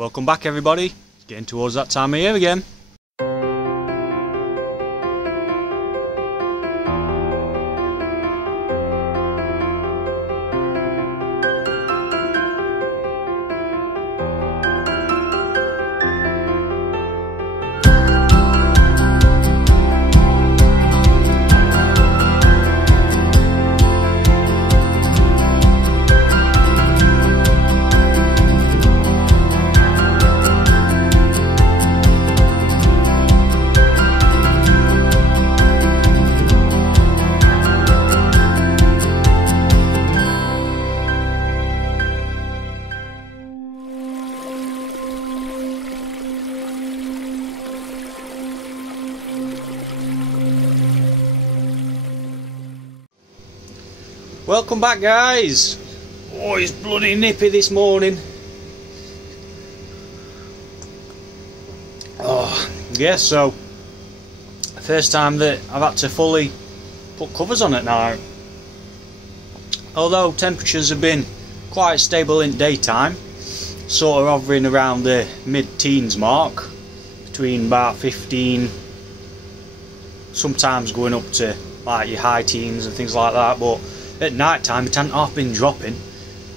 Welcome back everybody, it's getting towards that time of year again. Welcome back guys. Oh, it's bloody nippy this morning. Oh yeah, so first time that I've had to fully put covers on at night. Although temperatures have been quite stable in daytime, sort of hovering around the mid-teens mark, between about 15, sometimes going up to like your high teens and things like that, but at night time it hasn't half been dropping.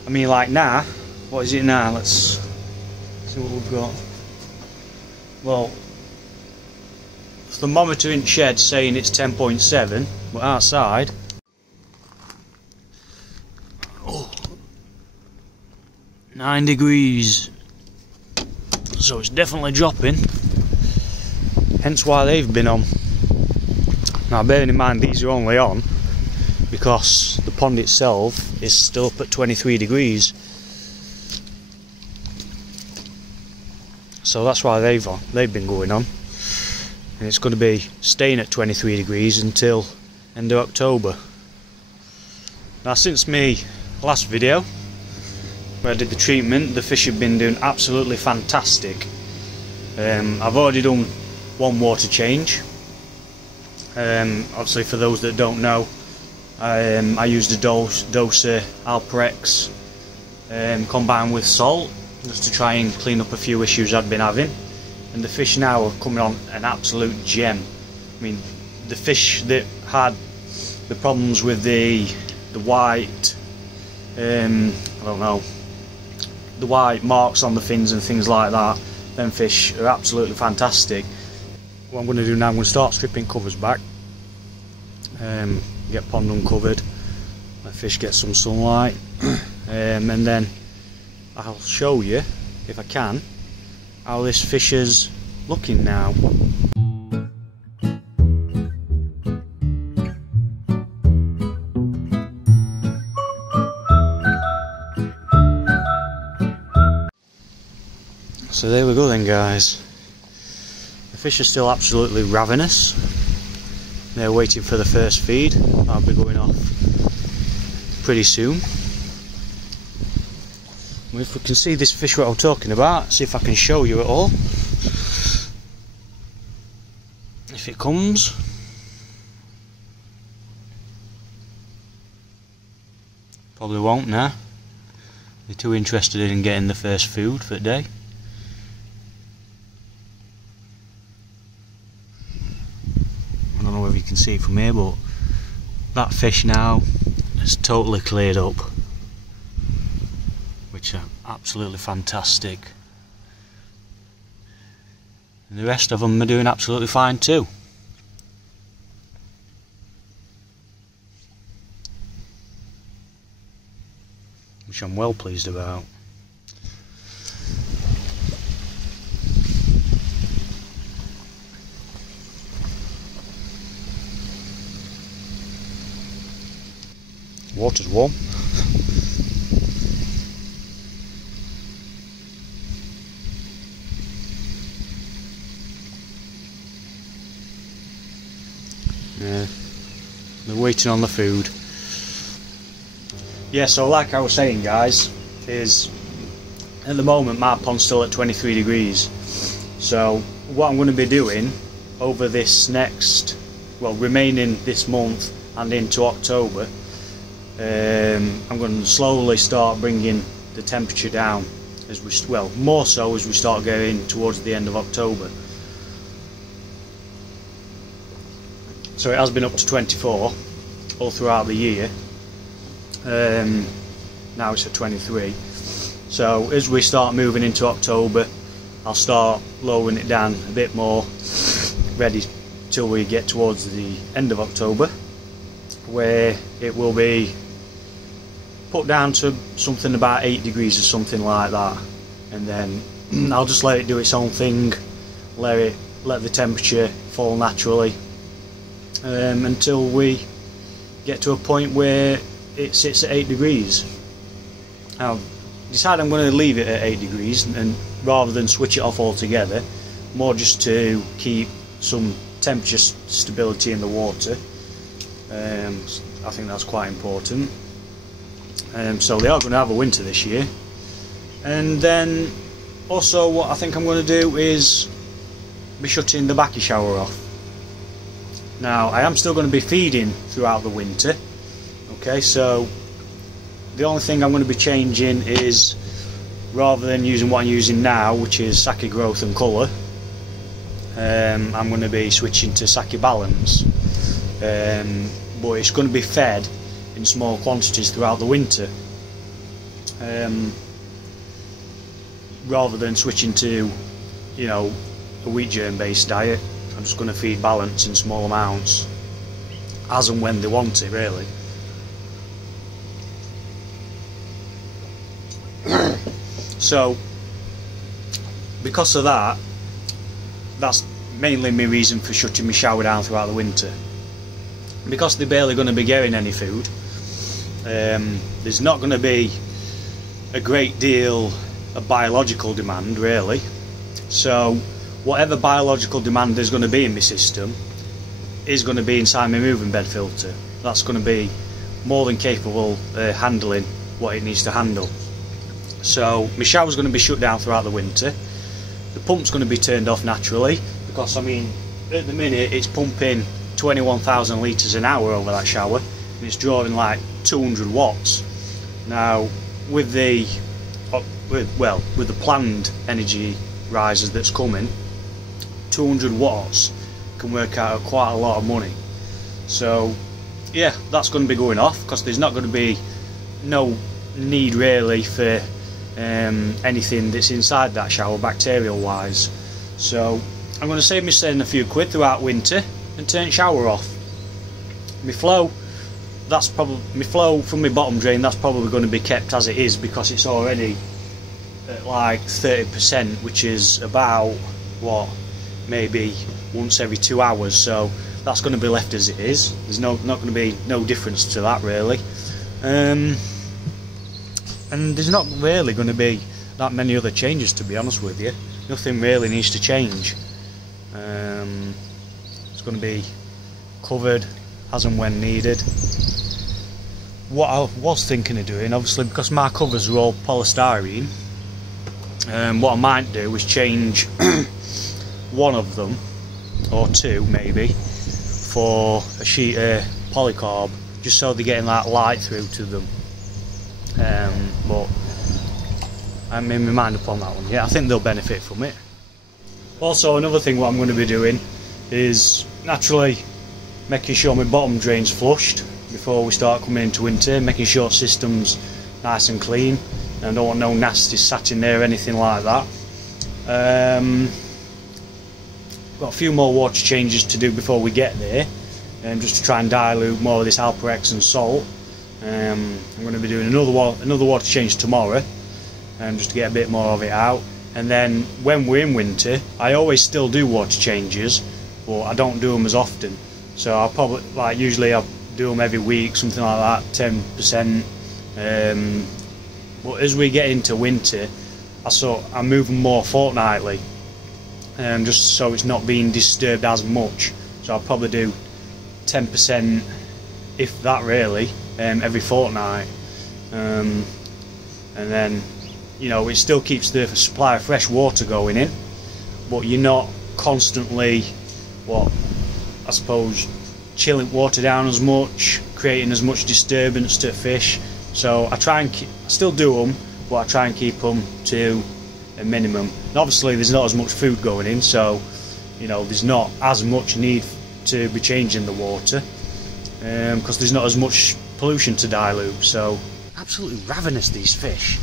I mean, like now, what is it now? Let's see what we've got. Well, thermometer in shed saying it's 10.7, but outside, oh, 9 degrees. So it's definitely dropping. Hence why they've been on. Now bearing in mind these are only on because the pond itself is still up at 23 degrees. So that's why they've been going on. And it's going to be staying at 23 degrees until end of October. Now since me last video where I did the treatment, the fish have been doing absolutely fantastic. I've already done one water change. Obviously for those that don't know, I used a dose of Alprex combined with salt just to try and clean up a few issues I'd been having, and the fish now are coming on an absolute gem. I mean, the fish that had the problems with the white, I don't know, the white marks on the fins and things like that, them fish are absolutely fantastic. What I'm going to do now, I'm going to start stripping covers back, get pond uncovered, let fish get some sunlight, and then I'll show you, if I can, how this fish is looking now. So there we go then guys. The fish are still absolutely ravenous. They're waiting for the first feed. I'll be going off pretty soon. If we can see this fish what I'm talking about, see if I can show you it all. If it comes. Probably won't now. They're too interested in getting the first food for the day. I don't know whether you can see it from here, but that fish now is totally cleared up, which are absolutely fantastic. And the rest of them are doing absolutely fine too. Which I'm well pleased about. Water's warm. Yeah, they're waiting on the food. Yeah, so like I was saying guys, is at the moment my pond's still at 23 degrees. So what I'm going to be doing over this next, well, remaining this month and into October, I'm going to slowly start bringing the temperature down more so as we start going towards the end of October. So it has been up to 24 all throughout the year. Now it's at 23. So as we start moving into October, I'll start lowering it down a bit more, ready till we get towards the end of October, where it will be put down to something about 8 degrees or something like that, and then I'll just let it do its own thing, let the temperature fall naturally, until we get to a point where it sits at 8 degrees. I've decided I'm going to leave it at 8 degrees, and rather than switch it off altogether, more just to keep some temperature stability in the water. I think that's quite important. So they are going to have a winter this year. And then also what I think I'm going to do is be shutting the backy shower off. Now I am still going to be feeding throughout the winter. Okay, so the only thing I'm going to be changing is, rather than using what I'm using now, which is Sake Growth and Colour, I'm going to be switching to Sake Balance, but it's going to be fed in small quantities throughout the winter, rather than switching to, you know, a wheat germ based diet. I'm just going to feed Balance in small amounts as and when they want it, really. So because of that, that's mainly my reason for shutting my shower down throughout the winter. Because they're barely going to be getting any food, there's not going to be a great deal of biological demand, really. So whatever biological demand there's going to be in my system is going to be inside my moving bed filter. That's going to be more than capable of handling what it needs to handle. So my shower's going to be shut down throughout the winter. The pump's going to be turned off naturally, because I mean at the minute it's pumping 21,000 litres an hour over that shower, and it's drawing like 200 watts. Now with the planned energy rises that's coming, 200 watts can work out quite a lot of money. So yeah, that's going to be going off, because there's not going to be no need really for anything that's inside that shower bacterial wise. So I'm going to save me saving a few quid throughout winter and turn shower off. My flow from my bottom drain, that's probably going to be kept as it is, because it's already at like 30%, which is about, what, maybe once every 2 hours. So that's going to be left as it is. There's not going to be no difference to that, really. And there's not really going to be that many other changes, to be honest with you. Nothing really needs to change. It's going to be covered as and when needed. What I was thinking of doing, obviously because my covers are all polystyrene, what I might do is change one of them, or two maybe, for a sheet of polycarb, just so they're getting that light through to them. But I made my mind up on that one. Yeah, I think they'll benefit from it. Also, another thing what I'm going to be doing is naturally making sure my bottom drain's flushed before we start coming into winter, making sure system's nice and clean, and I don't want no nasty sat in there or anything like that. Got a few more water changes to do before we get there, just to try and dilute more of this Alpirex and salt. I'm going to be doing another water change tomorrow, just to get a bit more of it out. And then when we're in winter, I always still do water changes, but I don't do them as often. So I'll probably, like, usually I'll do them every week, something like that, 10%. But as we get into winter, I'm moving more fortnightly, just so it's not being disturbed as much. So I'll probably do 10%, if that really, every fortnight. And then, you know, it still keeps the supply of fresh water going in, but you're not constantly, I suppose, chilling water down as much, creating as much disturbance to fish. So I try and still do them, but I try and keep them to a minimum. And obviously there's not as much food going in, so you know there's not as much need to be changing the water, because there's not as much pollution to dilute. So absolutely ravenous, these fish.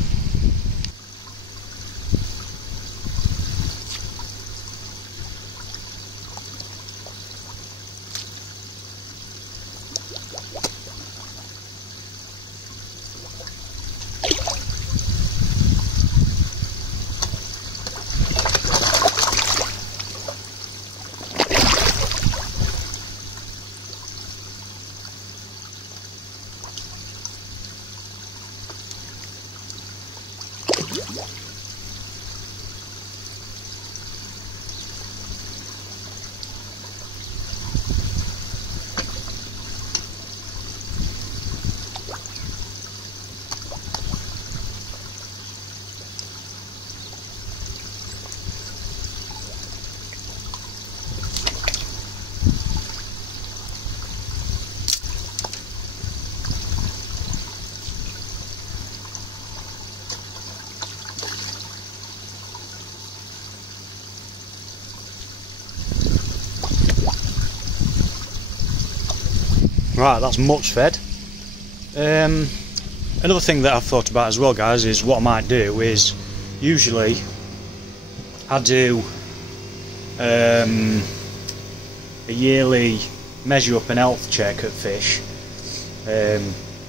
Right, that's much fed. Another thing that I've thought about as well, guys, is what I might do is usually I do a yearly measure up and health check at fish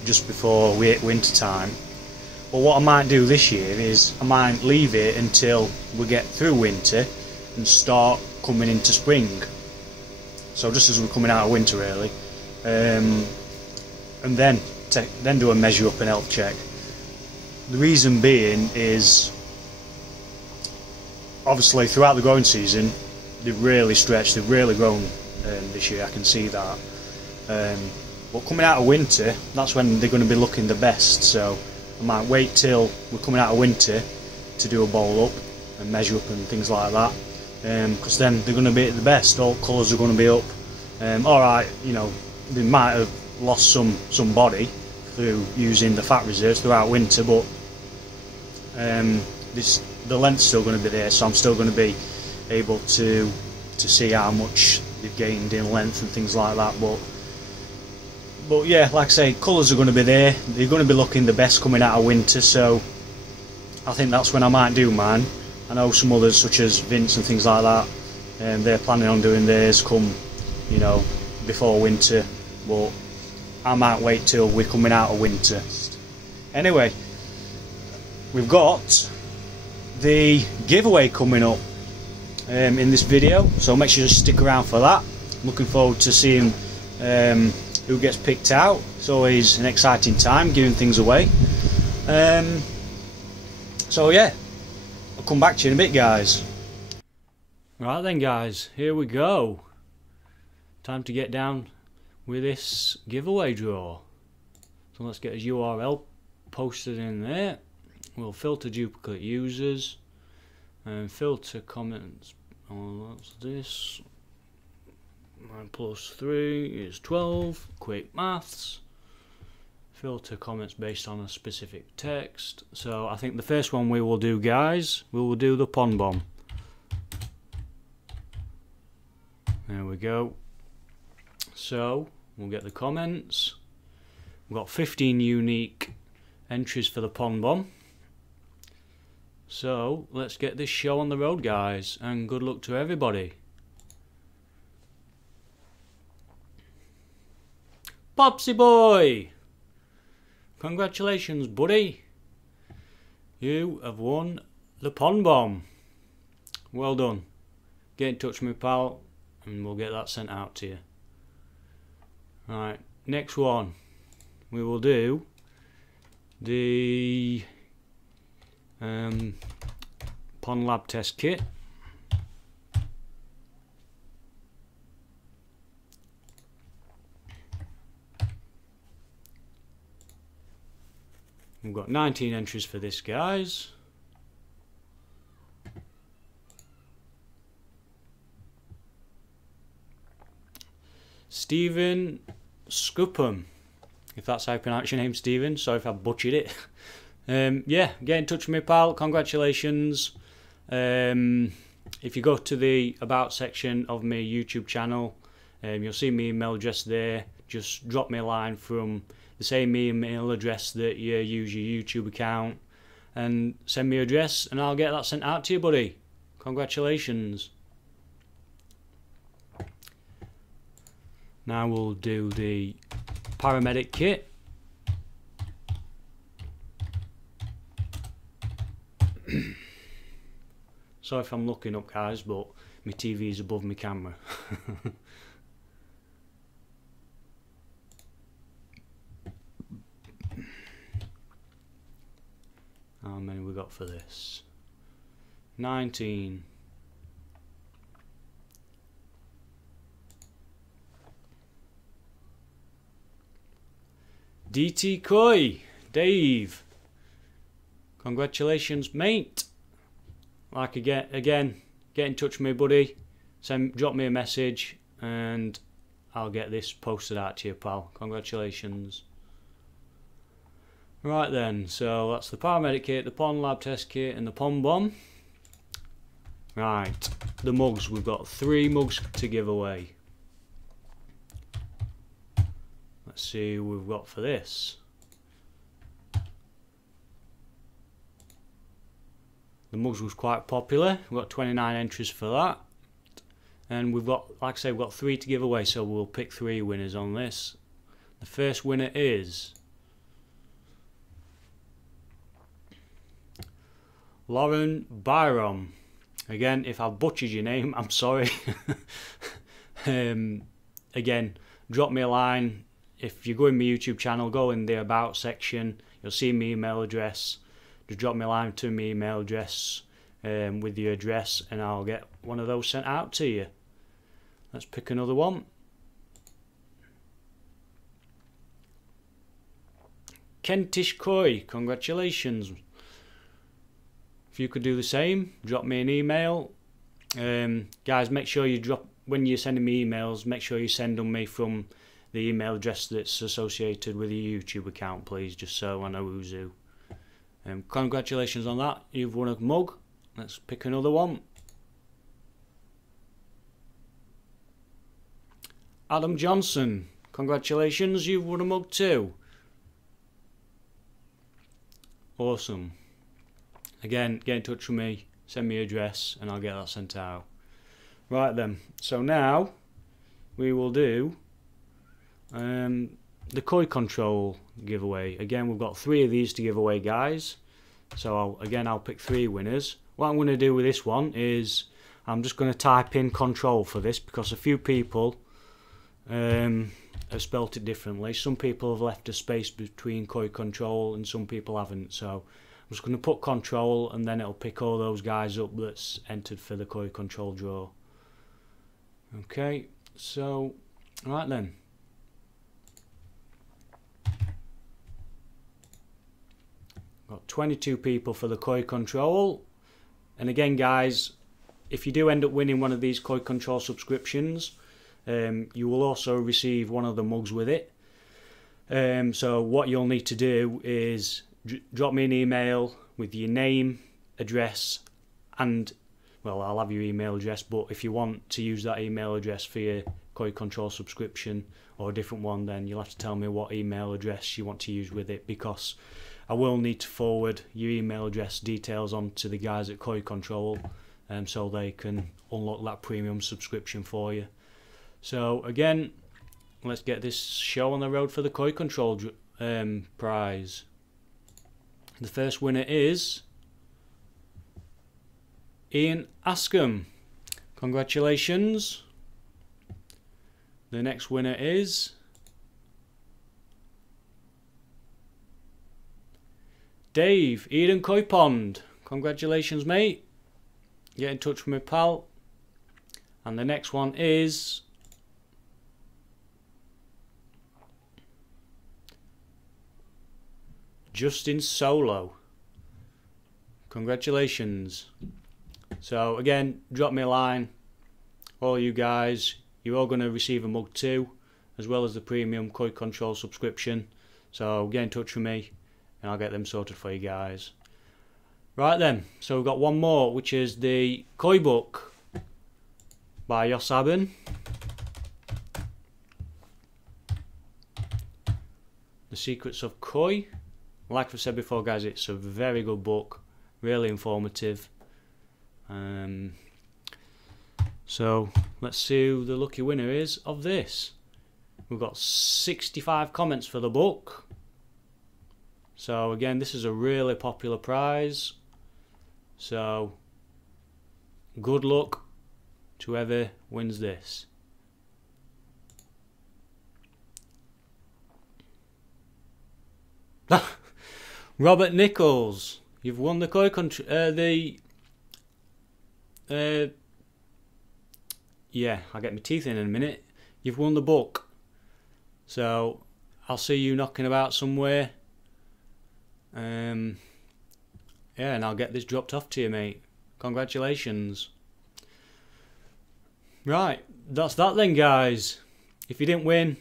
just before we hit winter time. But what I might do this year is I might leave it until we get through winter and start coming into spring. So just as we're coming out of winter, really. And then do a measure up and health check. The reason being is obviously throughout the growing season they've really stretched, they've really grown this year, I can see that. But coming out of winter, that's when they're going to be looking the best, so I might wait till we're coming out of winter to do a bowl up and measure up and things like that, because then they're going to be at the best, all colours are going to be up. Alright, you know, they might have lost some body through using the fat reserves throughout winter, but the length's still going to be there, so I'm still going to be able to see how much they've gained in length and things like that. But yeah, like I say, colours are going to be there, they're going to be looking the best coming out of winter, so I think that's when I might do mine. I know some others, such as Vince and things like that, they're planning on doing theirs come, you know, before winter, but I might wait till we're coming out of winter. Anyway, we've got the giveaway coming up in this video, so make sure to stick around for that. I'm looking forward to seeing who gets picked out. It's always an exciting time giving things away. So yeah, I'll come back to you in a bit, guys. Right then, guys, here we go. Time to get down with this giveaway draw. So let's get a URL posted in there. We'll filter duplicate users and filter comments. Oh, that's this. 9 plus 3 is 12. Quick maths. Filter comments based on a specific text. So I think the first one we will do, guys, we will do the pond bomb. There we go. So we'll get the comments. We've got 15 unique entries for the pond bomb. So let's get this show on the road, guys, and good luck to everybody. Popsy boy, congratulations, buddy. You have won the pond bomb. Well done. Get in touch with me, pal, and we'll get that sent out to you. Right, next one, we will do the Pond Lab test kit. We've got 19 entries for this, guys. Stephen Scoopum, if that's how you pronounce your name, Stephen. Sorry if I butchered it. Yeah, get in touch with me, pal. Congratulations. If you go to the About section of my YouTube channel, you'll see my email address there. Just drop me a line from the same email address that you use your YouTube account and send me your address and I'll get that sent out to you, buddy. Congratulations. Now we'll do the paramedic kit. Sorry if I'm looking up, guys, but my TV is above my camera. How many we got for this? 19. DT Koi, Dave. Congratulations, mate. Like again, get in touch with me, buddy. Drop me a message and I'll get this posted out to you, pal. Congratulations. Right then, so that's the paramedic kit, the Pond lab test kit and the Pond bomb. Right, the mugs. We've got 3 mugs to give away. Let's see who we've got for this. The mugs was quite popular. We've got 29 entries for that. And we've got, like I say, we've got 3 to give away, so we'll pick 3 winners on this. The first winner is Lauren Byrom. Again, if I've butchered your name, I'm sorry. Again, drop me a line. If you go in my YouTube channel, go in the About section, you'll see my email address. Just drop me a line to my email address with your address and I'll get one of those sent out to you. Let's pick another one. Kentish Koi, congratulations. If you could do the same, drop me an email. Guys, make sure you drop, when you're sending me emails, make sure you send them me from the email address that's associated with your YouTube account, please, just so I know who's who. Congratulations on that, you've won a mug. Let's pick another one. Adam Johnson, congratulations, you've won a mug too. Awesome. Again, get in touch with me, send me your address and I'll get that sent out. Right then, so now we will do the Koi Control giveaway. Again, we've got 3 of these to give away, guys. So I'll pick 3 winners. What I'm going to do with this one is I'm just going to type in control for this because a few people have spelt it differently. Some people have left a space between Koi Control and some people haven't. So I'm just going to put control and then it'll pick all those guys up that's entered for the Koi Control draw. Okay, so right then. Got 22 people for the Koi Control. And again, guys, if you do end up winning one of these Koi Control subscriptions, you will also receive one of the mugs with it. So what you'll need to do is drop me an email with your name, address, and, well, I'll have your email address, but if you want to use that email address for your Koi Control subscription or a different one, then you'll have to tell me what email address you want to use with it, because I will need to forward your email address details on to the guys at Koi Control so they can unlock that premium subscription for you. So again, let's get this show on the road for the Koi Control prize. The first winner is Ian Askham. Congratulations. The next winner is Dave, Eden Koi Pond. Congratulations, mate. Get in touch with me, pal. And the next one is Justin Solo. Congratulations. So again, drop me a line. All you guys, you're all going to receive a mug too, as well as the premium Koi Control subscription. So get in touch with me and I'll get them sorted for you guys. Right then, so we've got one more, which is the Koi book by Jos Abben. The Secrets of Koi. Like I've said before, guys, it's a very good book, really informative. So let's see who the lucky winner is of this. We've got 65 comments for the book. So again, this is a really popular prize. So good luck to whoever wins this. Robert Nichols, you've won the Koi country. Yeah, I'll get my teeth in a minute. You've won the book. So I'll see you knocking about somewhere. Yeah, and I'll get this dropped off to you, mate. Congratulations. Right, that's that then, guys. If you didn't win,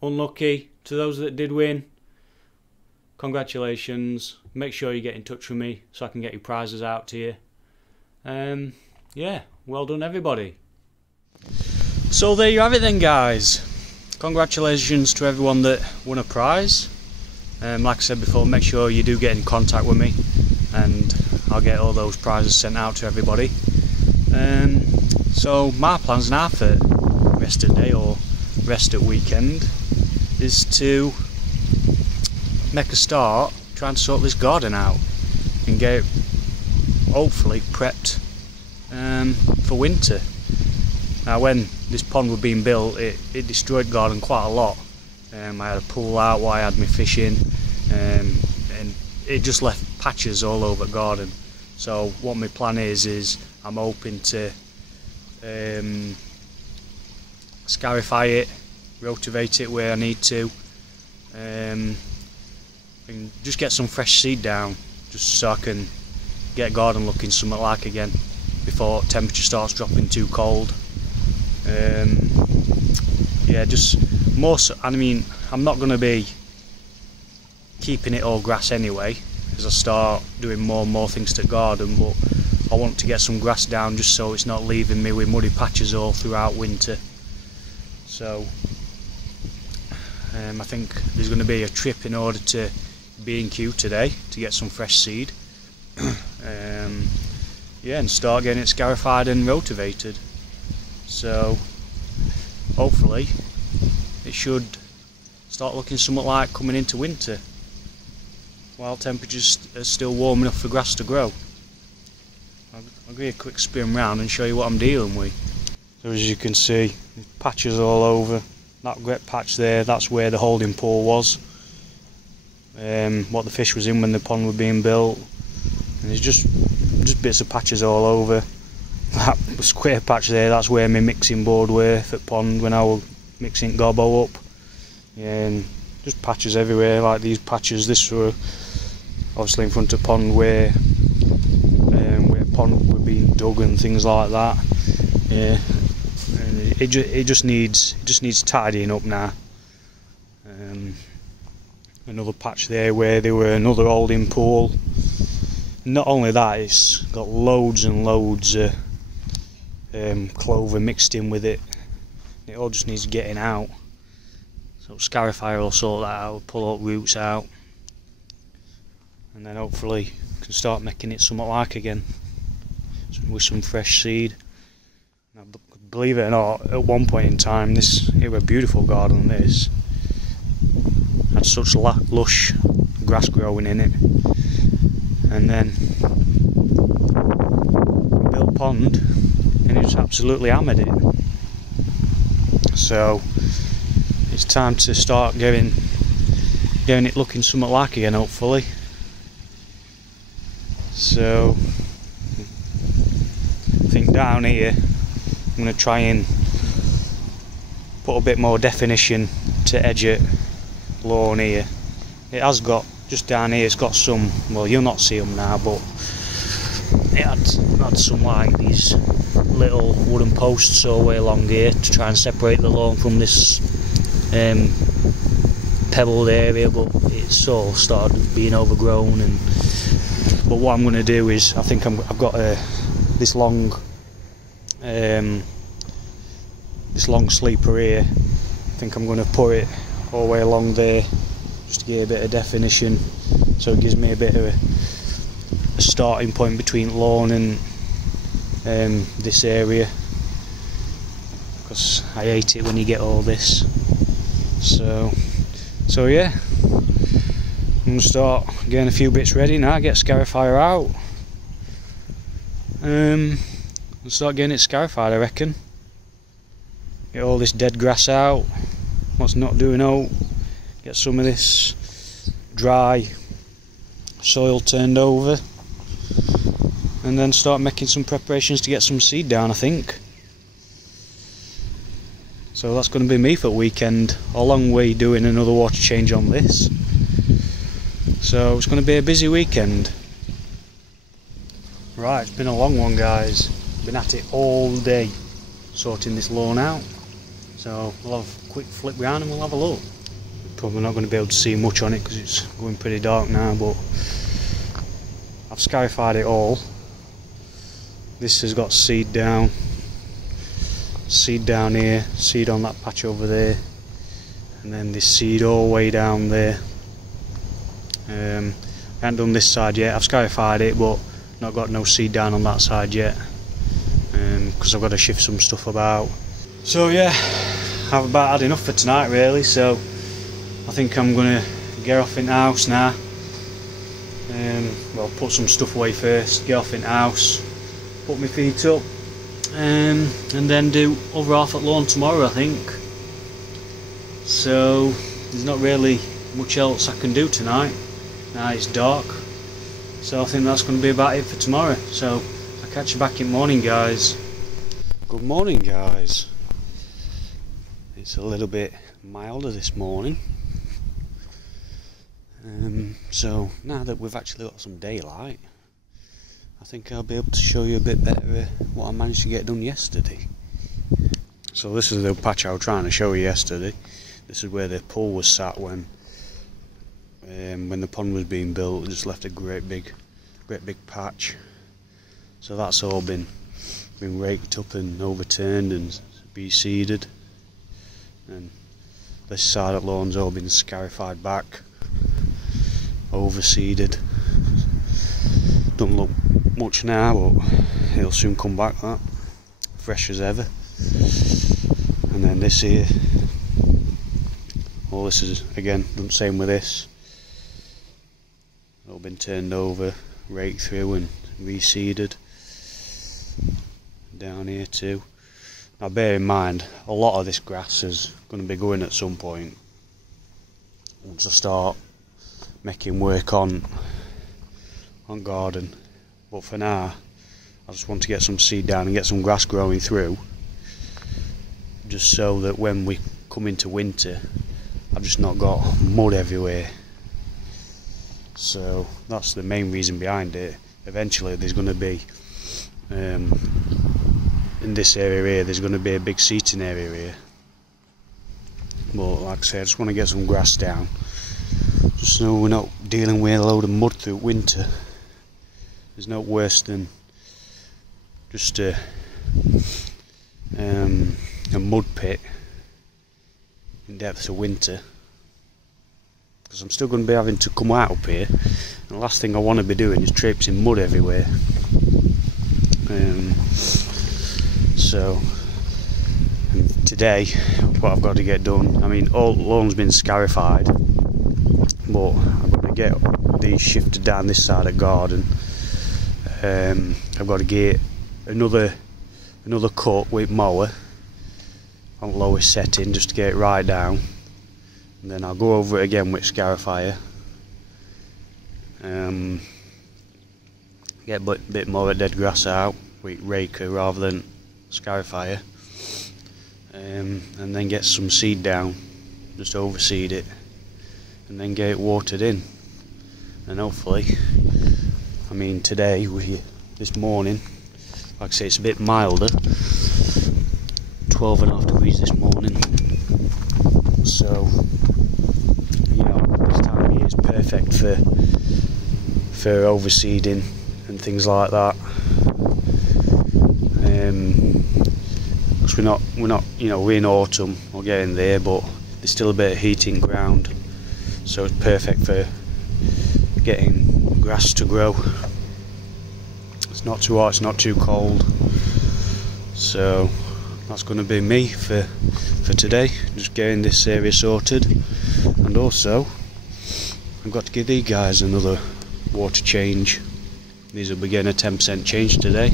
unlucky. To those that did win, congratulations. Make sure you get in touch with me so I can get your prizes out to you. Yeah, well done everybody. So there you have it then, guys. Congratulations to everyone that won a prize. Like I said before, make sure you do get in contact with me and I'll get all those prizes sent out to everybody. So my plans now for rest of day or rest at weekend is to make a start trying to sort this garden out and get it hopefully prepped for winter. Now when this pond was being built, it destroyed garden quite a lot. I had a pool out while I had my fishing, and it just left patches all over the garden. So what my plan is I'm hoping to scarify it, rotivate it where I need to, and just get some fresh seed down, just so I can get garden looking something like again before temperature starts dropping too cold. Yeah, just more so, I mean, I'm not going to be keeping it all grass anyway as I start doing more and more things to garden, but I want to get some grass down just so it's not leaving me with muddy patches all throughout winter. So I think there's going to be a trip in order to B&Q today to get some fresh seed. Yeah, and start getting it scarified and rotivated. So hopefully it should start looking somewhat like coming into winter while temperatures are still warm enough for grass to grow. I'll give you a quick spin round and show you what I'm dealing with. So as you can see, patches all over. That great patch there, that's where the holding pool was, what the fish was in when the pond was being built, and there's just bits of patches all over. That square patch there, that's where my mixing board were for the pond when I was mixing gobbo up. Yeah, and just patches everywhere, like these patches. This were obviously in front of pond where pond were being dug and things like that. Yeah, and it just needs tidying up now. Another patch there where there were another holding pool. Not only that, it's got loads and loads of clover mixed in with it. It all just needs getting out. So scarifier will sort that out, pull all roots out, and then hopefully can start making it somewhat like again with some fresh seed. Now, believe it or not, at one point in time it was a beautiful garden. This had such lush grass growing in it, and then built pond and it just absolutely hammered it. So it's time to start getting it looking somewhat like again, hopefully. So I think down here I'm going to try and put a bit more definition to edge it lawn here. It has got, just down here it's got some, well you'll not see them now, but it had some like these little wooden posts all the way along here to try and separate the lawn from this pebbled area, but it's all started being overgrown. But what I'm going to do is, I think I've got this long sleeper here. I think I'm going to put it all the way along there, just to get a bit of definition, so it gives me a bit of a starting point between lawn and this area, because I hate it when you get all this. So yeah, I'm going to start getting a few bits ready now, get scarifier out, and start getting it scarified, I reckon. Get all this dead grass out, what's not doing out, get some of this dry soil turned over, and then start making some preparations to get some seed down, I think. So that's going to be me for the weekend, a long way doing another water change on this. So it's going to be a busy weekend. Right, it's been a long one, guys. Been at it all day sorting this lawn out. So we'll have a quick flip round and we'll have a look. Probably not going to be able to see much on it because it's going pretty dark now, but I've scarified it all. This has got seed down here, seed on that patch over there, and then this seed all the way down there. I haven't done this side yet. I've scarified it, but not got no seed down on that side yet, because I've got to shift some stuff about. So yeah, I've about had enough for tonight really, so I think I'm going to get off in the house now. Well, put some stuff away first, get off in the house, put my feet up, and then do other half at lawn tomorrow, I think. So there's not really much else I can do tonight. Now it's dark, so I think that's going to be about it for tomorrow. So I'll catch you back in the morning, guys. Good morning, guys. It's a little bit milder this morning. So now that we've actually got some daylight, I think I'll be able to show you a bit better what I managed to get done yesterday. So this is the patch I was trying to show you yesterday. This is where the pool was sat when the pond was being built. It just left a great big patch. So that's all been raked up and overturned and reseeded. And this side of the lawn's all been scarified back, overseeded. Don't look much now, but it'll soon come back, that fresh as ever. And then this here, all this is again done the same with this, all been turned over, raked through and reseeded. Down here too. Now bear in mind, a lot of this grass is going to be going at some point once I start making work on garden. But for now, I just want to get some seed down and get some grass growing through, just so that when we come into winter, I've just not got mud everywhere. So that's the main reason behind it. Eventually there's going to be, in this area here, there's going to be a big seating area here. But like I say, I just want to get some grass down, just so we're not dealing with a load of mud through winter. There's no worse than just a mud pit in depths of winter, because I'm still going to be having to come out up here, and the last thing I want to be doing is traipsing mud everywhere. So today, what I've got to get done, I mean, all the lawn's been scarified, but I've got to get these shifted down this side of the garden. I've got to get another cut with mower on lowest setting just to get it right down, and then I'll go over it again with scarifier, get a bit more of dead grass out with raker rather than scarifier, and then get some seed down, just overseed it, and then get it watered in, and hopefully, I mean today, this morning, like I say, it's a bit milder, 12.5 degrees this morning, so perfect for overseeding and things like that. Because we're not, you know, we're in autumn, we're getting there, but there's still a bit of heating ground, so it's perfect for getting grass to grow. It's not too hot, it's not too cold. So that's going to be me for today, just getting this area sorted. And also I've got to give these guys another water change. These will be getting a 10% change today.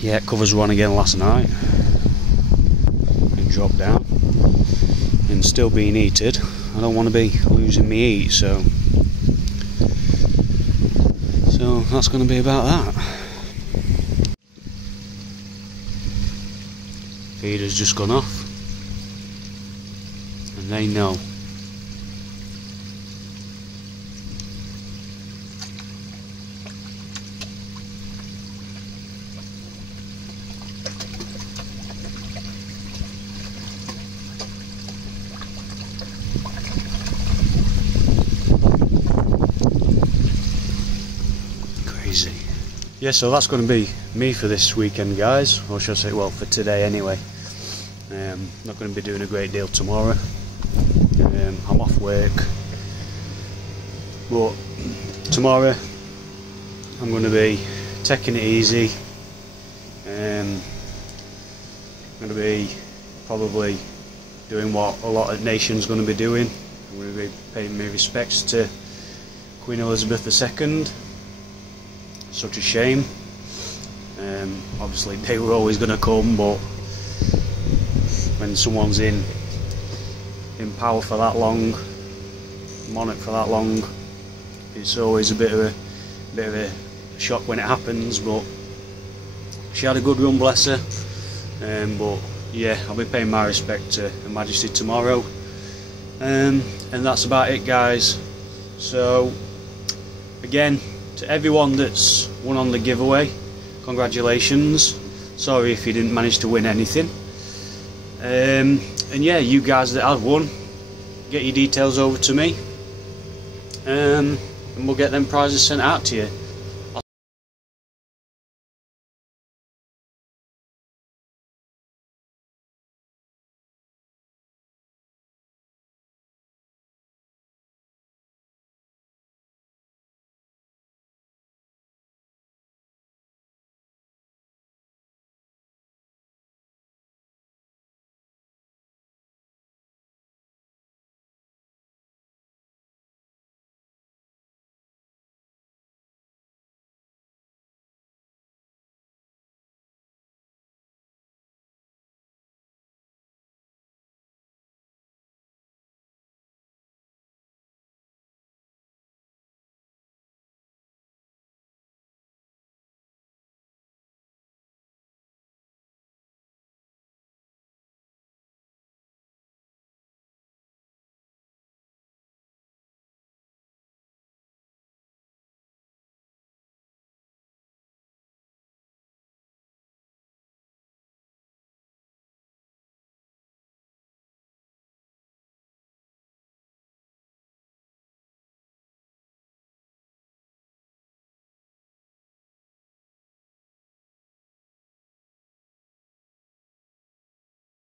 Yeah, covers one again last night and dropped down and still being heated. I don't want to be losing me heat, so that's going to be about that. Feeder's just gone off and they know. Crazy. Yeah, so that's going to be me for this weekend, guys, or should I say, well, for today anyway. Not going to be doing a great deal tomorrow. I'm off work, but tomorrow I'm going to be taking it easy. I'm going to be probably doing what a lot of nations going to be doing. I'm going to be paying my respects to Queen Elizabeth II. Such a shame. Obviously they were always going to come, but when someone's in power for that long, monarch for that long, it's always a bit of a shock when it happens. But she had a good run, bless her. But yeah, I'll be paying my respect to Her Majesty tomorrow. And that's about it, guys. So again, to everyone that's won on the giveaway, congratulations. Sorry if you didn't manage to win anything. And yeah, you guys that have won, get your details over to me, and we'll get them prizes sent out to you.